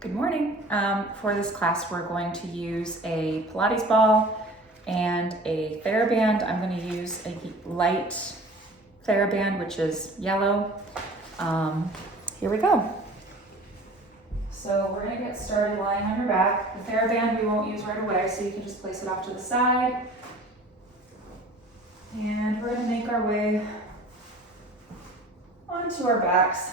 Good morning. For this class, we're going to use a Pilates ball and a Theraband. I'm going to use a light Theraband, which is yellow. Here we go. So we're going to get started lying on your back. The Theraband we won't use right away, so you can just place it off to the side. And we're going to make our way onto our backs.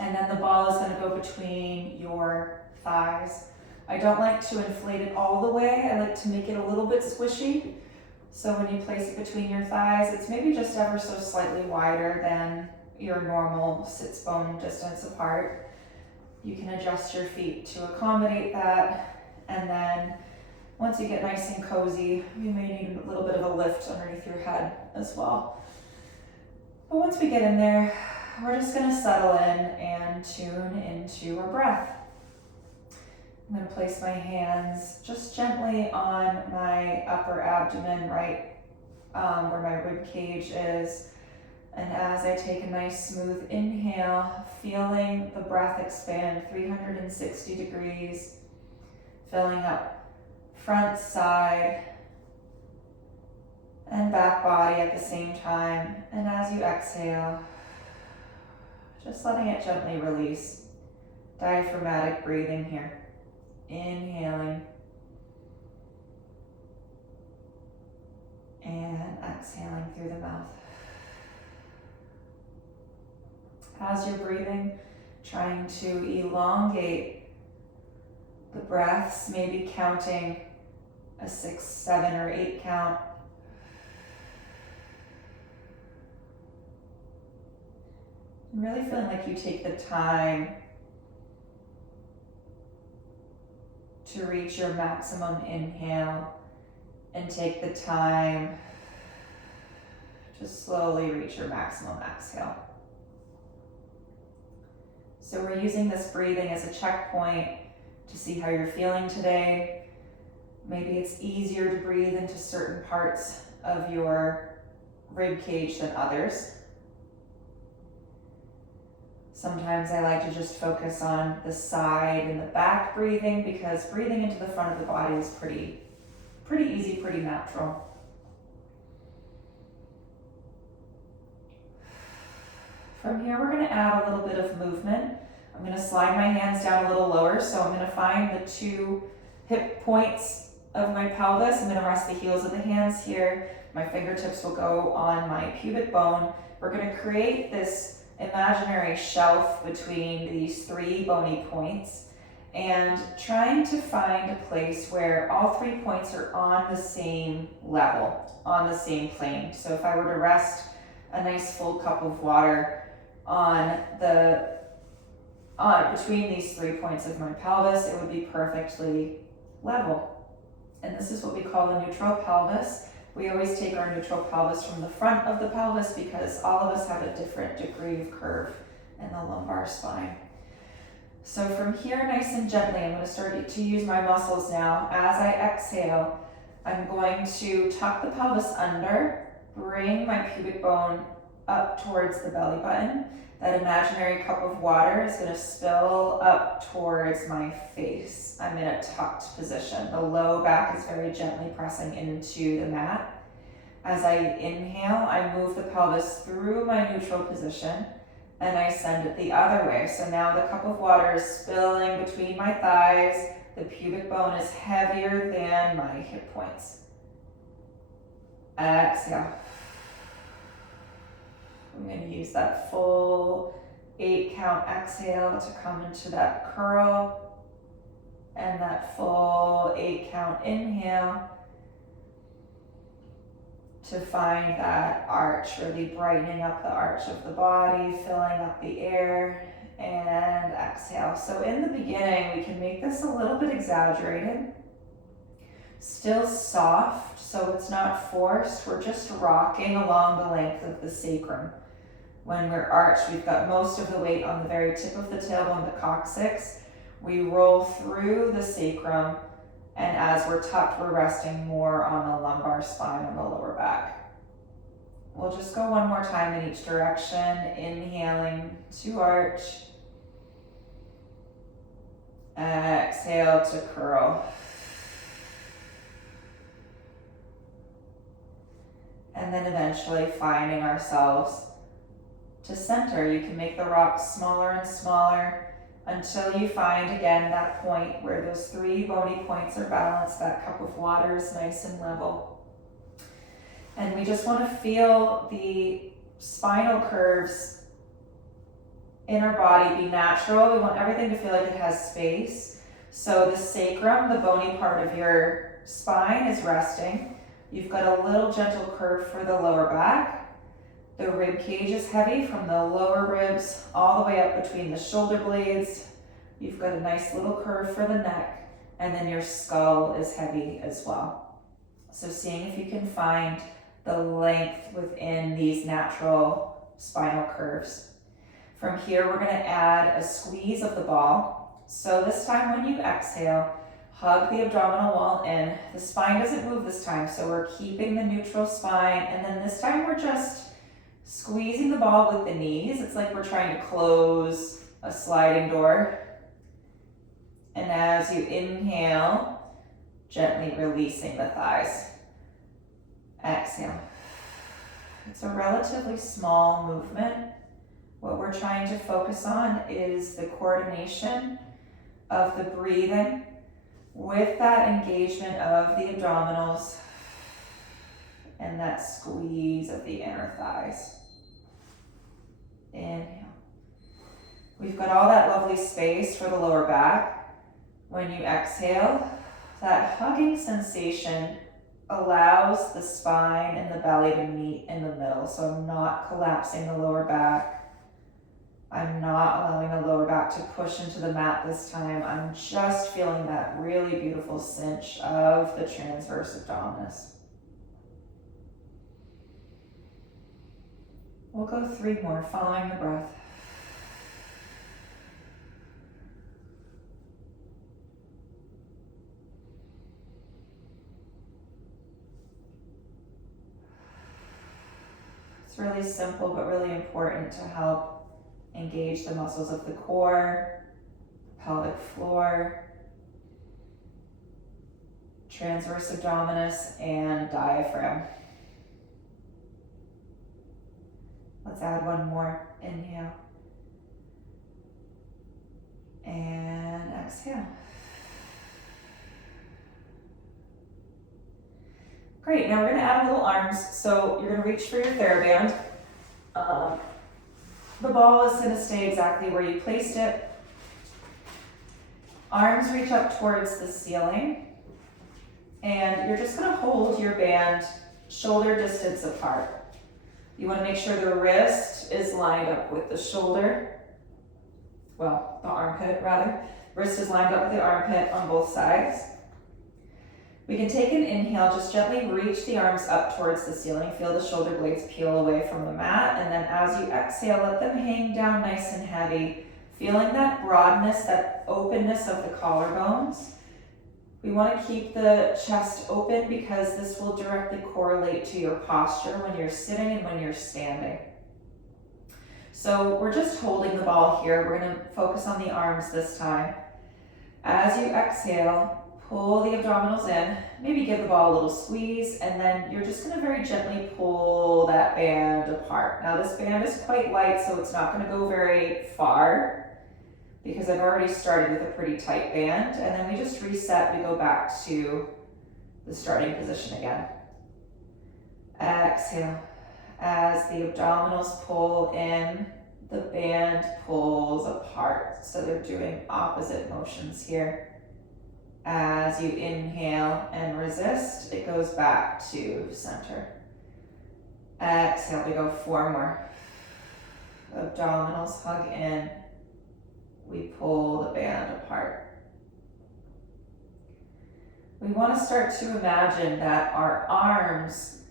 And then the ball is going to go between your thighs. I don't like to inflate it all the way. I like to make it a little bit squishy. So when you place it between your thighs, it's maybe just ever so slightly wider than your normal sits bone distance apart. You can adjust your feet to accommodate that. And then once you get nice and cozy, you may need a little bit of a lift underneath your head as well. But once we get in there, we're just going to settle in and tune into our breath. I'm going to place my hands just gently on my upper abdomen, right where my rib cage is. And as I take a nice smooth inhale, feeling the breath expand 360 degrees, filling up front, side, and back body at the same time. And as you exhale, just letting it gently release. Diaphragmatic breathing here. Inhaling. And exhaling through the mouth. As you're breathing, trying to elongate the breaths, maybe counting a 6, 7, or 8 count. Really feeling like you take the time to reach your maximum inhale and take the time to slowly reach your maximum exhale. So we're using this breathing as a checkpoint to see how you're feeling today. Maybe it's easier to breathe into certain parts of your rib cage than others. Sometimes I like to just focus on the side and the back breathing because breathing into the front of the body is pretty easy, pretty natural. From here, we're going to add a little bit of movement. I'm going to slide my hands down a little lower, so I'm going to find the 2 hip points of my pelvis. I'm going to rest the heels of the hands here. My fingertips will go on my pubic bone. We're going to create this imaginary shelf between these 3 bony points and trying to find a place where all 3 points are on the same level, on the same plane. So if I were to rest a nice full cup of water between these 3 points of my pelvis, it would be perfectly level. And this is what we call a neutral pelvis. We always take our neutral pelvis from the front of the pelvis because all of us have a different degree of curve in the lumbar spine. So from here, nice and gently, I'm going to start to use my muscles now. As I exhale, I'm going to tuck the pelvis under, bring my pubic bone up towards the belly button. That imaginary cup of water is going to spill up towards my face. I'm in a tucked position. The low back is very gently pressing into the mat. As I inhale, I move the pelvis through my neutral position and I send it the other way. So now the cup of water is spilling between my thighs. The pubic bone is heavier than my hip points. Exhale. I'm going to use that full 8 count exhale to come into that curl and that full 8 count inhale to find that arch, really brightening up the arch of the body, filling up the air, and exhale. So in the beginning, we can make this a little bit exaggerated, still soft, so it's not forced. We're just rocking along the length of the sacrum. When we're arched, we've got most of the weight on the very tip of the tailbone, the coccyx. We roll through the sacrum, and as we're tucked, we're resting more on the lumbar spine on the lower back. We'll just go one more time in each direction, inhaling to arch, exhale to curl. And then eventually finding ourselves to center. You can make the rocks smaller and smaller until you find, again, that point where those 3 bony points are balanced, that cup of water is nice and level. And we just want to feel the spinal curves in our body be natural. We want everything to feel like it has space. So the sacrum, the bony part of your spine, is resting. You've got a little gentle curve for the lower back. The rib cage is heavy from the lower ribs all the way up between the shoulder blades. You've got a nice little curve for the neck, and then your skull is heavy as well. So seeing if you can find the length within these natural spinal curves. From here, we're going to add a squeeze of the ball. So this time when you exhale, hug the abdominal wall in. The spine doesn't move this time, so we're keeping the neutral spine. And then this time we're just squeezing the ball with the knees. It's like we're trying to close a sliding door. And as you inhale, gently releasing the thighs. Exhale. It's a relatively small movement. What we're trying to focus on is the coordination of the breathing with that engagement of the abdominals and that squeeze of the inner thighs. Inhale. We've got all that lovely space for the lower back. When you exhale, that hugging sensation allows the spine and the belly to meet in the middle. So I'm not collapsing the lower back. I'm not allowing the lower back to push into the mat this time. I'm just feeling that really beautiful cinch of the transverse abdominis. We'll go 3 more, following the breath. It's really simple, but really important to help engage the muscles of the core, pelvic floor, transverse abdominis, and diaphragm. Let's add 1 more. Inhale. And exhale. Great, now we're gonna add little arms. So you're gonna reach for your Theraband. The ball is gonna stay exactly where you placed it. Arms reach up towards the ceiling. And you're just gonna hold your band shoulder distance apart. You wanna make sure the wrist is lined up with the shoulder. Well, the armpit rather. Wrist is lined up with the armpit on both sides. We can take an inhale, just gently reach the arms up towards the ceiling. Feel the shoulder blades peel away from the mat. And then as you exhale, let them hang down nice and heavy. Feeling that broadness, that openness of the collarbones. We want to keep the chest open because this will directly correlate to your posture when you're sitting and when you're standing. So we're just holding the ball here. We're going to focus on the arms this time. As you exhale, pull the abdominals in, maybe give the ball a little squeeze, and then you're just gonna very gently pull that band apart. Now this band is quite light, so it's not gonna go very far because I've already started with a pretty tight band, and then we just reset, we go back to the starting position again. Exhale. As the abdominals pull in, the band pulls apart. So they're doing opposite motions here. As you inhale and resist, it goes back to center. Exhale, we go 4 more. Abdominals hug in. We pull the band apart. We want to start to imagine that our arms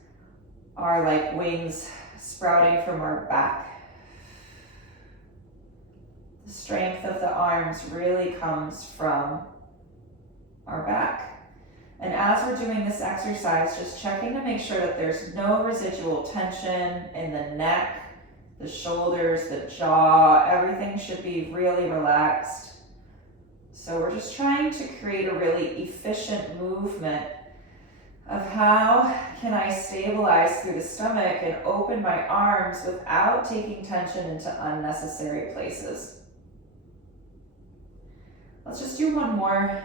are like wings sprouting from our back. The strength of the arms really comes from our back. And as we're doing this exercise, just checking to make sure that there's no residual tension in the neck, the shoulders, the jaw. Everything should be really relaxed. So we're just trying to create a really efficient movement of how can I stabilize through the stomach and open my arms without taking tension into unnecessary places. Let's just do one more.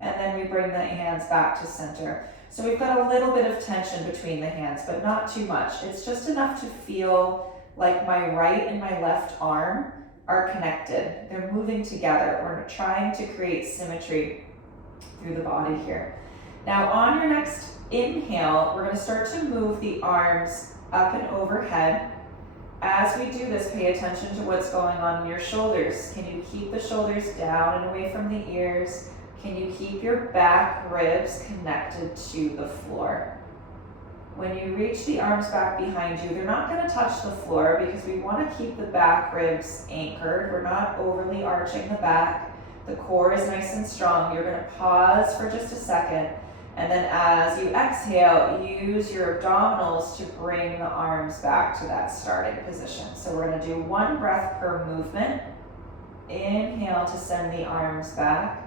And then we bring the hands back to center. So we've got a little bit of tension between the hands, but not too much. It's just enough to feel like my right and my left arm are connected. They're moving together. We're trying to create symmetry through the body here. Now on your next inhale, we're going to start to move the arms up and overhead. As we do this, pay attention to what's going on in your shoulders. Can you keep the shoulders down and away from the ears? Can you keep your back ribs connected to the floor? When you reach the arms back behind you, they're not going to touch the floor because we want to keep the back ribs anchored. We're not overly arching the back. The core is nice and strong. You're going to pause for just a second. And then as you exhale, use your abdominals to bring the arms back to that starting position. So we're going to do one breath per movement. Inhale to send the arms back.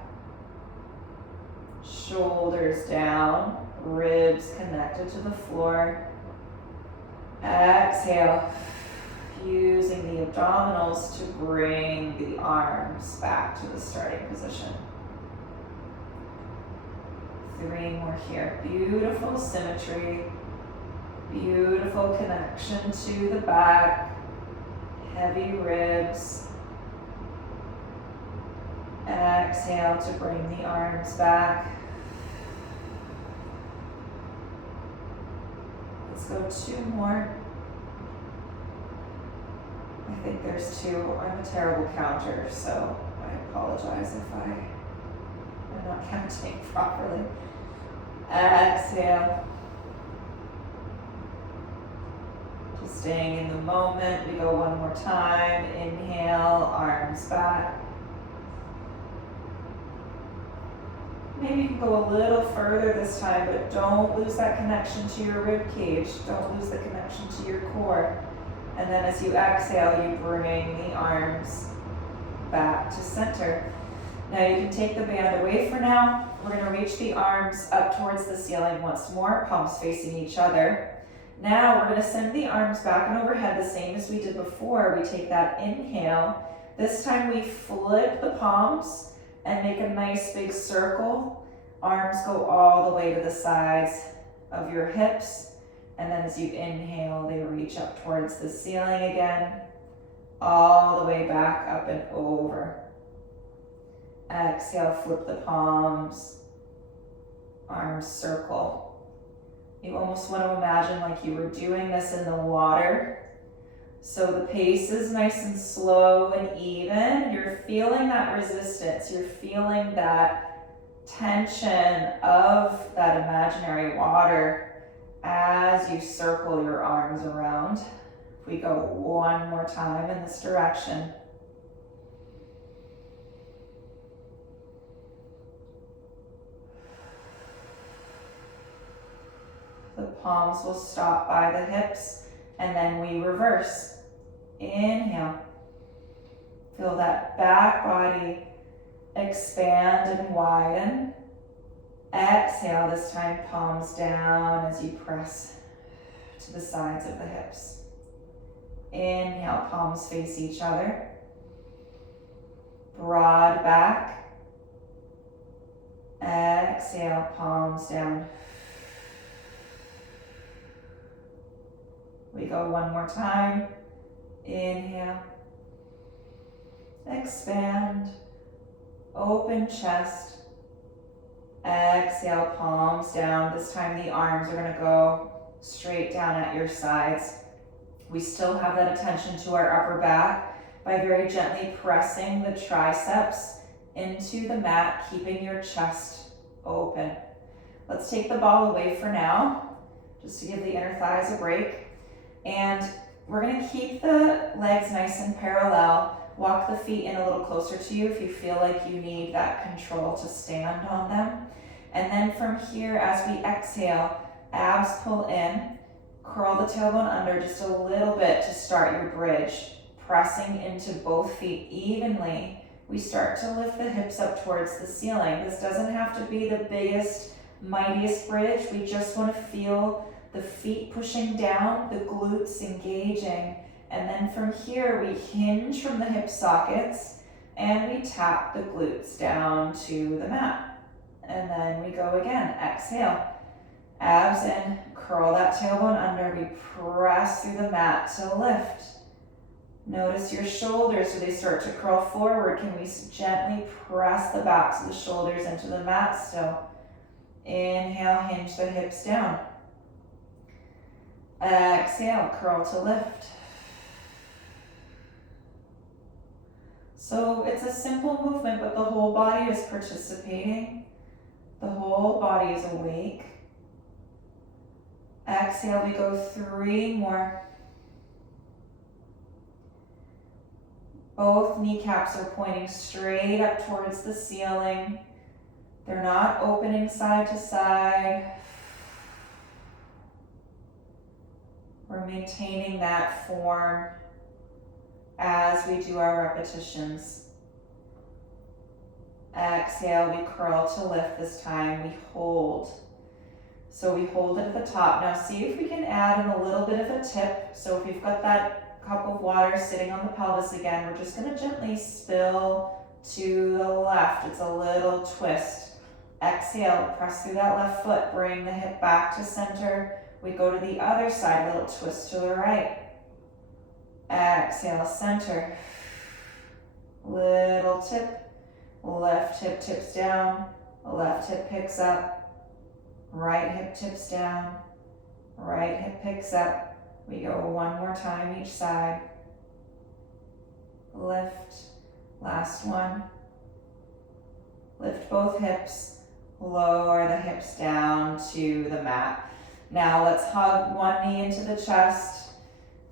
Shoulders down. Ribs connected to the floor. Exhale, using the abdominals to bring the arms back to the starting position. 3 more here. Beautiful symmetry. Beautiful connection to the back. Heavy ribs. Exhale to bring the arms back. Let's go 2 more. I think there's 2. I'm a terrible counter, so I apologize if I'm not counting properly. Exhale. Just staying in the moment. We go 1 more time. Inhale, arms back. Maybe you can go a little further this time, but don't lose that connection to your rib cage. Don't lose the connection to your core. And then as you exhale, you bring the arms back to center. Now you can take the band away for now. We're going to reach the arms up towards the ceiling once more, palms facing each other. Now we're going to send the arms back and overhead the same as we did before. We take that inhale. This time we flip the palms and make a nice big circle. Arms go all the way to the sides of your hips. And then as you inhale, they reach up towards the ceiling again, all the way back up and over. Exhale, flip the palms, arms circle. You almost want to imagine like you were doing this in the water. So the pace is nice and slow and even. You're feeling that resistance. You're feeling that tension of that imaginary water as you circle your arms around. We go 1 more time in this direction. The palms will stop by the hips and then we reverse. Inhale. Feel that back body expand and widen. Exhale, this time palms down as you press to the sides of the hips. Inhale, palms face each other. Broad back. Exhale, palms down. We go 1 more time. Inhale. Expand. Open chest. Exhale, palms down. This time the arms are going to go straight down at your sides. We still have that attention to our upper back by very gently pressing the triceps into the mat, keeping your chest open. Let's take the ball away for now, just to give the inner thighs a break. And we're going to keep the legs nice and parallel. Walk the feet in a little closer to you if you feel like you need that control to stand on them. And then from here, as we exhale, abs pull in, curl the tailbone under just a little bit to start your bridge. pressing into both feet evenly, we start to lift the hips up towards the ceiling. This doesn't have to be the biggest, mightiest bridge. We just want to feel the feet pushing down, the glutes engaging. And then from here, we hinge from the hip sockets and we tap the glutes down to the mat. And then we go again. Exhale. Abs in. Curl that tailbone under. We press through the mat to lift. Notice your shoulders. Do they start to curl forward? Can we gently press the backs of the shoulders into the mat still? Inhale, hinge the hips down. Exhale, curl to lift. So it's a simple movement, but the whole body is participating. The whole body is awake. Exhale, we go 3 more. Both kneecaps are pointing straight up towards the ceiling. They're not opening side to side. We're maintaining that form as we do our repetitions. Exhale, we curl to lift this time. We hold. So we hold it at the top. Now see if we can add in a little bit of a tip. So if you've got that cup of water sitting on the pelvis again, we're just going to gently spill to the left. It's a little twist. Exhale, press through that left foot. Bring the hip back to center. We go to the other side, little twist to the right. Exhale, center. Little tip. Left hip tips down. Left hip picks up. Right hip tips down. Right hip picks up. We go 1 more time each side. Lift. Last one. Lift both hips. Lower the hips down to the mat. Now let's hug one knee into the chest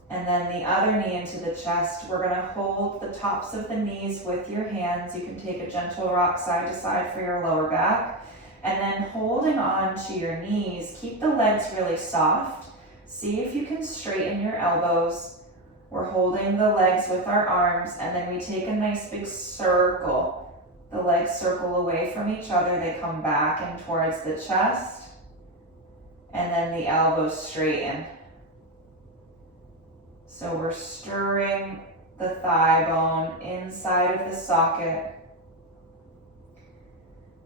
and then the other knee into the chest. We're going to hold the tops of the knees with your hands. You can take a gentle rock side to side for your lower back. And then holding on to your knees, keep the legs really soft. See if you can straighten your elbows. We're holding the legs with our arms, and then we take a nice big circle. The legs circle away from each other. They come back and towards the chest. And then the elbows straighten. So we're stirring the thigh bone inside of the socket.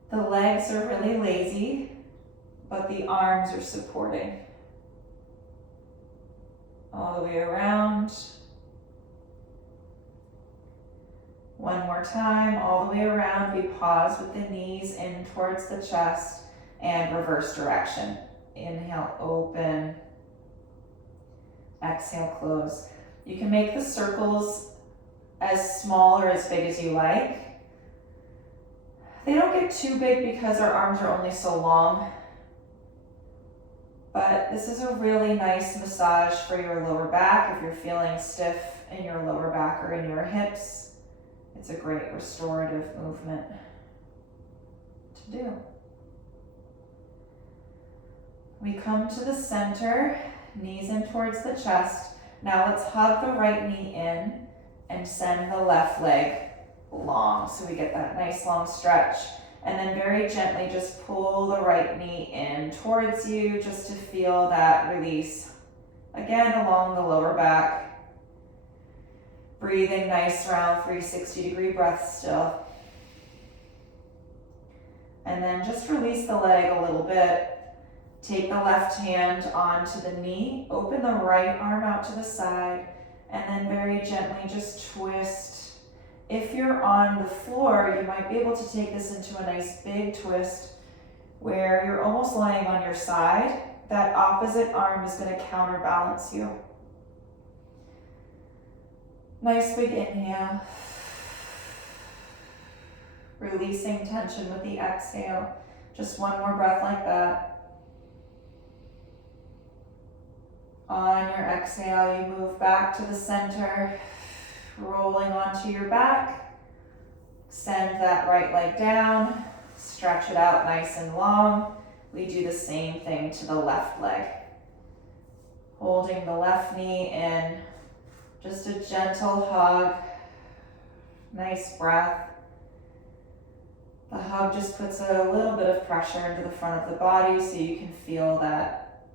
The legs are really lazy, but the arms are supporting. All the way around. One more time, all the way around. We pause with the knees in towards the chest and reverse direction. Inhale, open. Exhale, close. You can make the circles as small or as big as you like. They don't get too big because our arms are only so long. But this is a really nice massage for your lower back. If you're feeling stiff in your lower back or in your hips, it's a great restorative movement to do. We come to the center, knees in towards the chest. Now let's hug the right knee in and send the left leg long so we get that nice long stretch. And then very gently just pull the right knee in towards you just to feel that release. Again, along the lower back. Breathing nice round 360-degree breaths still. And then just release the leg a little bit. Take the left hand onto the knee, open the right arm out to the side, and then very gently just twist. If you're on the floor, you might be able to take this into a nice big twist where you're almost lying on your side. That opposite arm is going to counterbalance you. Nice big inhale. Releasing tension with the exhale. Just one more breath like that. On your exhale, you move back to the center, rolling onto your back. Send that right leg down, stretch it out nice and long. We do the same thing to the left leg. Holding the left knee in, Just a gentle hug, nice breath. The hug just puts a little bit of pressure into the front of the body so you can feel that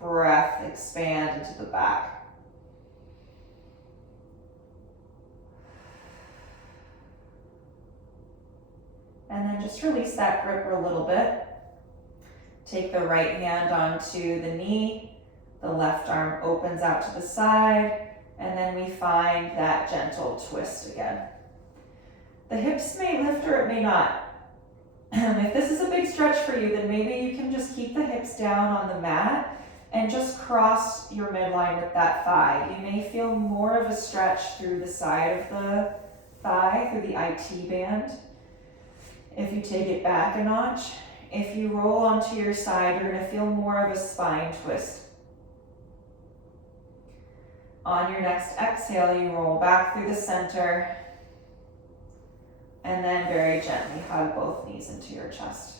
breath expand into the back. And then just release that grip a little bit. Take the right hand onto the knee, the left arm opens out to the side, and then we find that gentle twist again. The hips may lift or it may not. If this is a big stretch for you, then maybe you can just keep the hips down on the mat and just cross your midline with that thigh. You may feel more of a stretch through the side of the thigh, through the IT band. If you take it back a notch, if you roll onto your side, you're going to feel more of a spine twist. On your next exhale, you roll back through the center, and then very gently hug both knees into your chest.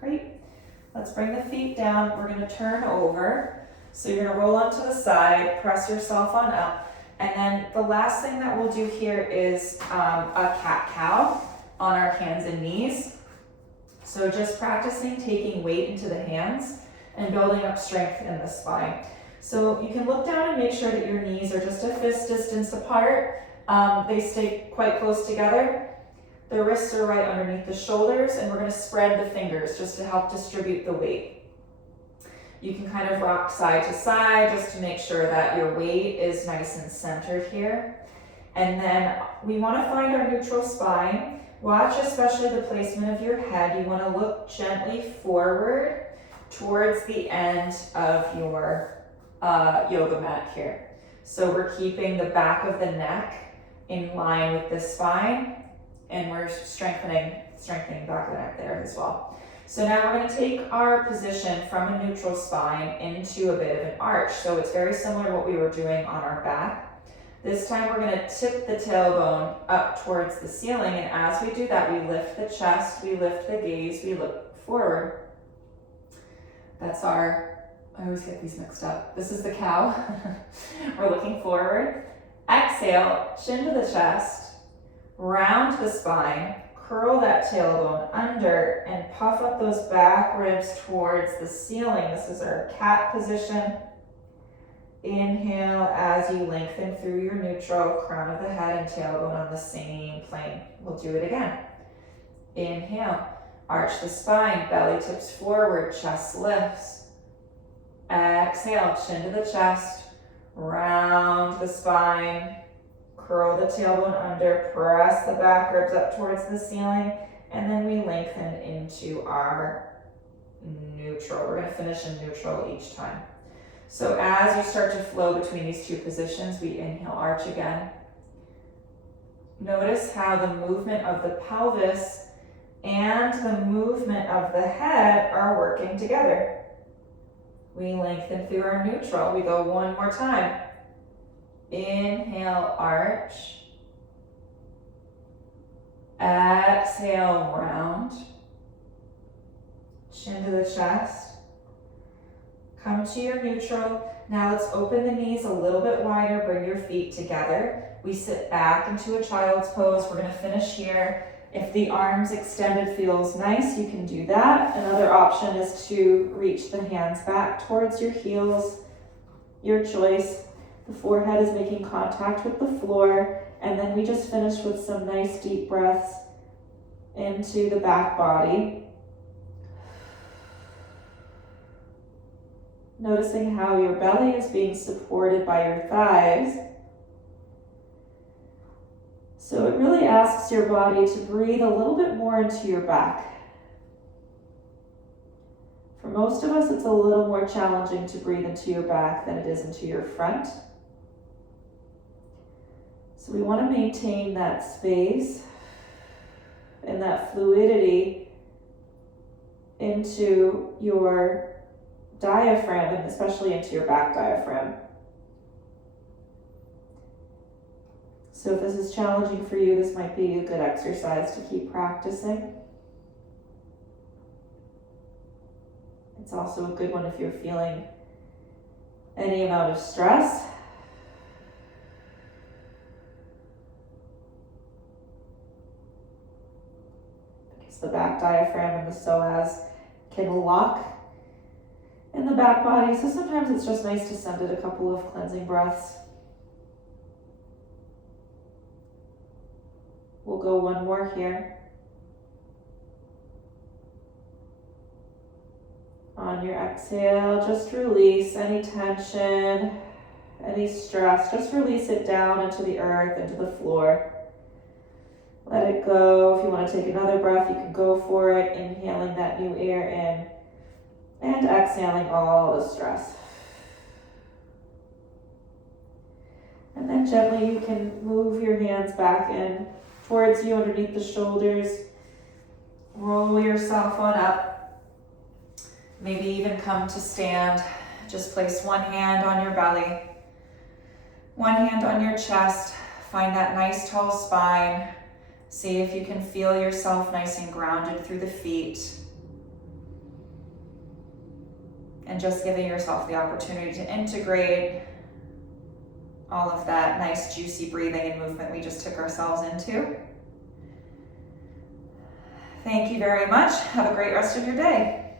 Great. Let's bring the feet down. We're going to turn over. So you're going to roll onto the side, press yourself on up, and then the last thing that we'll do here is a cat-cow on our hands and knees. So just practicing taking weight into the hands and building up strength in the spine. So you can look down and make sure that your knees are just a fist distance apart. They stay quite close together. The wrists are right underneath the shoulders, and we're going to spread the fingers just to help distribute the weight. You can kind of rock side to side just to make sure that your weight is nice and centered here. And then we want to find our neutral spine. Watch especially the placement of your head. You want to look gently forward towards the end of your yoga mat here. So we're keeping the back of the neck in line with the spine, and we're strengthening back of the neck there as well. So now we're going to take our position from a neutral spine into a bit of an arch. So it's very similar to what we were doing on our back. This time we're going to tip the tailbone up towards the ceiling, and as we do that, we lift the chest, we lift the gaze, we look forward. That's our, I always get these mixed up. This is the cow. We're looking forward. Exhale, chin to the chest, round the spine, curl that tailbone under, and puff up those back ribs towards the ceiling. This is our cat position. Inhale as you lengthen through your neutral, crown of the head and tailbone on the same plane. We'll do it again. Inhale, arch the spine, belly tips forward, chest lifts. Exhale, chin to the chest, round the spine, curl the tailbone under, press the back ribs up towards the ceiling, and then we lengthen into our neutral. We're going to finish in neutral each time. So as you start to flow between these two positions, we inhale, arch again. Notice how the movement of the pelvis and the movement of the head are working together. We lengthen through our neutral. We go one more time. Inhale, arch. Exhale, round. Chin to the chest. Come to your neutral. Now let's open the knees a little bit wider, bring your feet together. We sit back into a child's pose. We're going to finish here. If the arms extended feels nice, you can do that. Another option is to reach the hands back towards your heels. Your choice. The forehead is making contact with the floor. And then we just finish with some nice deep breaths into the back body. Noticing how your belly is being supported by your thighs. So it really asks your body to breathe a little bit more into your back. For most of us, it's a little more challenging to breathe into your back than it is into your front. So we want to maintain that space and that fluidity into your diaphragm, and especially into your back diaphragm. So if this is challenging for you, this might be a good exercise to keep practicing. It's also a good one if you're feeling any amount of stress. So the back diaphragm and the psoas can lock in the back body. So sometimes it's just nice to send it a couple of cleansing breaths. We'll go one more here. On your exhale, just release any tension, any stress. Just release it down into the earth, into the floor. Let it go. If you want to take another breath, you can go for it. Inhaling that new air in and exhaling all the stress. And then gently you can move your hands back in towards you underneath the shoulders. Roll yourself on up. Maybe even come to stand. Just place one hand on your belly, one hand on your chest. Find that nice tall spine. See if you can feel yourself nice and grounded through the feet. And just giving yourself the opportunity to integrate all of that nice juicy breathing and movement we just took ourselves into. Thank you very much. Have a great rest of your day.